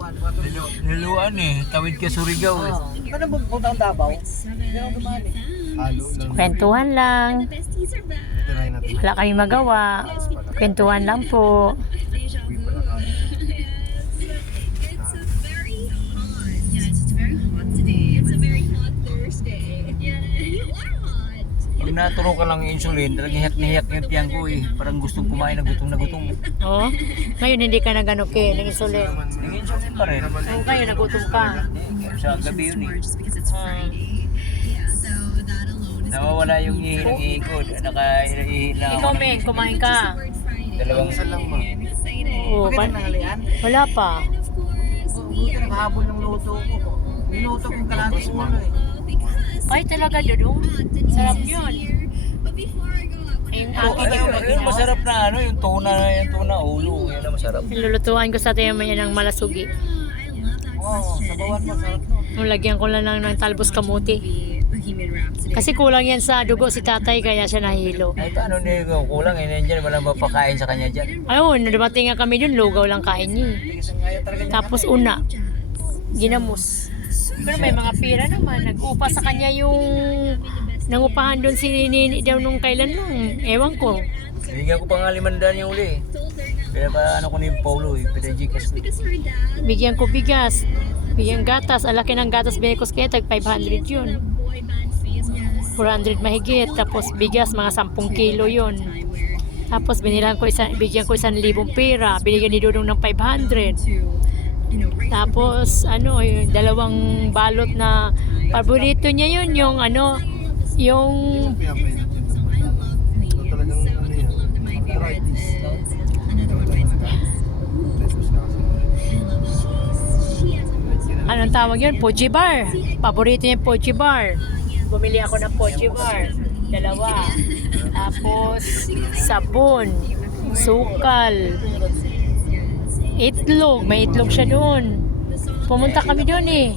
niluan. Nilu- Niluan eh. Tawid ka Surigao eh. Oo. Ano ba punta ang Davao? Hindi ako lang. Kwentuhan lang. Wala kayong magawa. Kwentuhan lang po. Pag naturo ka lang ng insulin, talagang hiyat na hiyat yung tiyan ko eh. Parang gustong kumain na gutom na gutom. Oh. Ngayon hindi ka na ganuki ng insulin. Yung insulin pa rin. Oh, ngayon nagutom ka. Eh, Sa gabi yun eh. So is Nawawala yung ihi ng ihikod. Nakaihi na Ikaw, men, kumain ka. Dalawang Isa lang ma. Oh, ba- nangyalian? wala pa. Oh, buti naghahabol ng luto ko. Niluto kong kalahati ng ano eh. Ay, talaga, Dudong. Sarap yun. Yung Oh, akin ayun, ayun, masarap na ano, yung tuna, yung tuna ulo. Yan ang masarap. Lulutuan ko sa tayo yan ng malasugi. Oo, sabawan mo, sarap no. Nung lagyan ko lang ng, ng talbos kamuti. Kasi kulang yan sa dugo si tatay kaya siya nahilo. Ay, hindi ko kulang eh, nandiyan, walang mapakain sa kanya dyan. Ayun, dumating nga kami dun, lugaw lang kain niya. Tapos una, ginamos. Pero may mga pira naman, nag-upa sa kanya yung nangupahan doon si Nini daw nung kailan nung, ewan ko. Binigyan ko pa nga limandaan yung uli eh. Kaya pa ano ko ni Paulo eh, pinajikas ko. Bigyan ko bigas, bigyan gatas, ang laki ng gatas binigay ko sa kanya, tag 500 yun. boy band phase yes. 400 mahigit, tapos bigas mga 10 kilo yun. Tapos binilang ko isa, bigyan ko isang libong pera, binigyan ni Dudong ng 500. You know, right Tapos ano, yung dalawang balot na paborito niya yun, yung ano, yung ano anong tawag yun? Pochi bar. Paborito niya yung Pochi bar. Bumili ako ng Pochi bar. Dalawa. Tapos sabon, sukal, itlog. May itlog siya doon. Pumunta kami doon eh.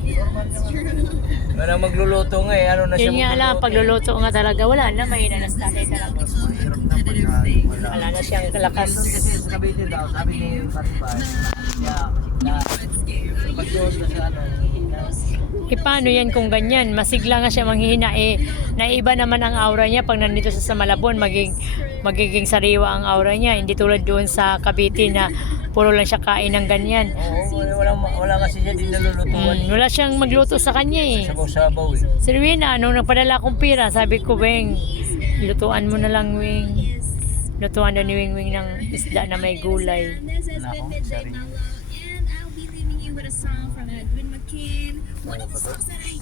Wala magluluto nga eh, ano na siya Yun nga lang, pagluluto nga talaga, wala na, may nanas tatay talaga. Na pagkain. Wala. Wala na siyang kalakas. Doon kasi sa Cavite daw, sabi ni Maribay, yeah, na, pag ano, Eh paano yan kung ganyan? Masigla nga siya manghihina. Eh, naiba naman ang aura niya pag nandito sa sa Malabon. Maging, magiging sariwa ang aura niya. Hindi tulad doon sa Cavite na puro lang siya kain ng ganyan. Oo, wala, wala, wala kasi siya din nalulutuan. Mm, wala siyang magluto sa kanya eh. Sabaw-sabaw eh. Si Rowena, nung nagpadala akong pira, sabi ko, Weng, lutuan mo na lang, Weng. Lutuan daw ni Weng Weng ng isda na may gulay. Nako, sorry. And I'll be leaving you with a song from Edwin McKean. One of the songs that I